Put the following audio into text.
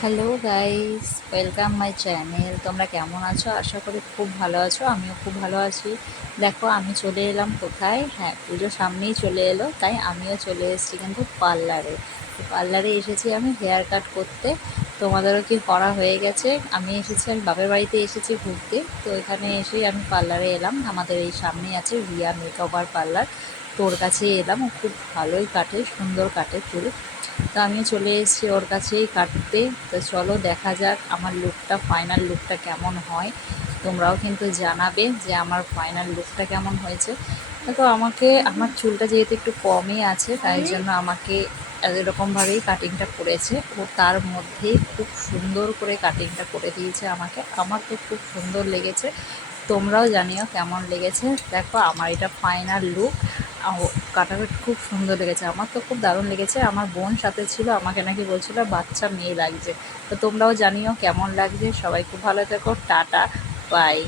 Hello guys, welcome my channel. তোমরা কেমন আছো? আশা করি খুব ভালো আছো। আমিও খুব ভালো আছি। দেখো আমি চলে এলাম কোথায়? হ্যাঁ, পুজো সামনেই চলে এলো, তাই আমিও চলে এসেছি কিন্তু পার্লারে। পার্লারে এসেছি আমি হেয়ার কাট করতে। তোমাদেরও কি করা হয়ে গেছে? আমি বাপের বাড়িতে এসেছি ঘুরতে, তো এখানে এসেই আমি পার্লারে এলাম। আমাদের এই সামনেই আছে রিয়া মেকওভার পার্লার। তোর কাছে এলাম, ও খুব ভালোই কাটে, সুন্দর কাটে চুল। তো আমিও চলে এসেছি ওর কাছেই কাটতে। তো চলো দেখা যাক আমার লুকটা, ফাইনাল লুকটা কেমন হয়। তোমরাও কিন্তু জানাবে যে আমার ফাইনাল লুকটা কেমন হয়েছে। তো আমার চুলটা যেহেতু একটু কমই আছে, তাই জন্য আমাকে এরকমভাবেই কাটিংটা করেছে। ও তার মধ্যেই খুব সুন্দর করে কাটিংটা করে দিয়েছে আমাকে। আমার তো খুব সুন্দর লেগেছে, তোমরাও জানিও কেমন লেগেছে। দেখো আমার এটা ফাইনাল লুক। কাটাটা খুব সুন্দর লেগেছে, আমার তো খুব দারুণ লেগেছে। আমার বোন সাথে ছিল, আমাকে নাকি বলছিল বাচ্চা মেয়ে লাগছে। তো তোমরাও জানিও কেমন লাগছে। সবাই খুব ভালো থেকো, টাটা, বাই।